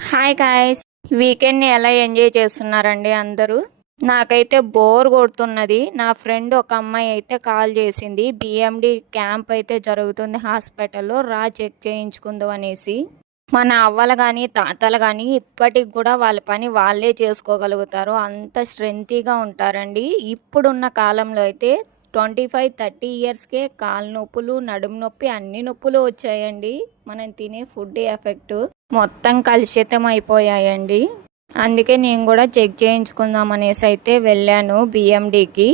Hi guys, వీకెండ్ని ఎలా enjoy చేస్తున్నారండి అందరూ? నాకైతే బోర్ కొడుతున్నది. నా ఫ్రెండ్ ఒక అమ్మాయి అయితే కాల్ చేసింది. బిఎండి క్యాంప్ అయితే జరుగుతుంది హాస్పిటల్లో, రా చెక్ చేయించుకుందాం అనేసి. మన అవ్వలు కానీ తాతలు కానీ ఇప్పటికి కూడా వాళ్ళ పని వాళ్ళే చేసుకోగలుగుతారు, అంత స్ట్రెంతీగా ఉంటారండి. ఇప్పుడున్న కాలంలో అయితే 25-30 ఇయర్స్కే కాలు నొప్పులు, నడుము నొప్పి, అన్ని నొప్పులు వచ్చాయండి. మనం తినే ఫుడ్ ఎఫెక్ట్ మొత్తం కలుషితం అయిపోయాయండి. అందుకే నేను కూడా చెక్ చేయించుకుందాం అనేసి అయితే వెళ్ళాను బిఎండికి.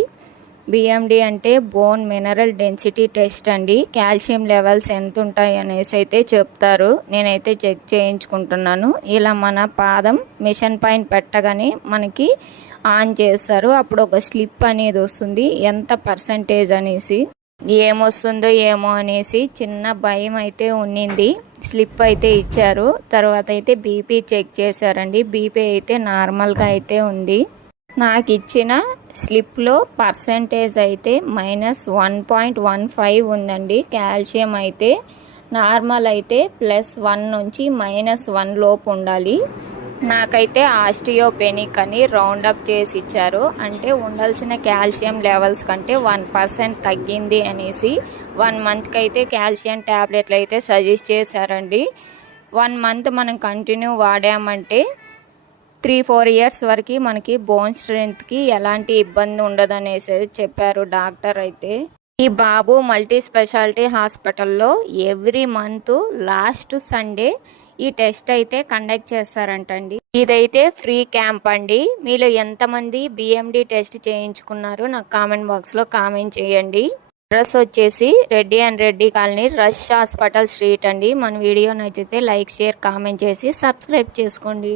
బిఎండి అంటే బోన్ మినరల్ డెన్సిటీ టెస్ట్ అండి. కాల్షియం లెవెల్స్ ఎంత ఉంటాయి అనేసి అయితే చెప్తారు. నేనైతే చెక్ చేయించుకుంటున్నాను. ఇలా మన పాదం మిషన్ పైన పెట్టగానే మనకి ఆన్ చేస్తారు. అప్పుడు ఒక స్లిప్ అనేది వస్తుంది, ఎంత పర్సంటేజ్ అనేసి. ఏమొస్తుందో ఏమో అనేసి చిన్న భయం అయితే ఉన్నింది. స్లిప్ అయితే ఇచ్చారు. తర్వాత అయితే బీపీ చెక్ చేశారండి. బీపీ అయితే నార్మల్గా అయితే ఉంది. నాకు ఇచ్చిన స్లిప్లో పర్సంటేజ్ అయితే -1.15 ఉందండి. కాల్షియం అయితే నార్మల్ అయితే +1 నుంచి -1 లోపు ఉండాలి. నాకైతే ఆస్టియోపెనిక్ అని రౌండప్ చేసి ఇచ్చారు. అంటే ఉండాల్సిన కాల్షియం లెవెల్స్ కంటే 1% తగ్గింది అనేసి 1 మంత్కి అయితే కాల్షియం ట్యాబ్లెట్లు అయితే సజెస్ట్ చేశారండి. 1 మంత్ మనం కంటిన్యూ వాడామంటే 3-4 ఇయర్స్ వరకు మనకి బోన్ స్ట్రెంగ్త్కి ఎలాంటి ఇబ్బంది ఉండదు అనేసి చెప్పారు డాక్టర్ అయితే. ఈ బాబు మల్టీ స్పెషాలిటీ హాస్పిటల్లో ఎవ్రీ మంత్ లాస్ట్ సండే ఈ టెస్ట్ అయితే కండక్ట్ చేస్తారంటండి. ఇదైతే ఫ్రీ క్యాంప్ అండి. మీలో ఎంతమంది బిఎండి టెస్ట్ చేయించుకున్నారు నాకు కామెంట్ బాక్స్లో కామెంట్ చేయండి. అడ్రస్ వచ్చేసి Reddy and Reddy colony, rush hospital street అండి. మన వీడియో నచ్చితే లైక్, షేర్, కామెంట్ చేసి సబ్స్క్రైబ్ చేసుకోండి.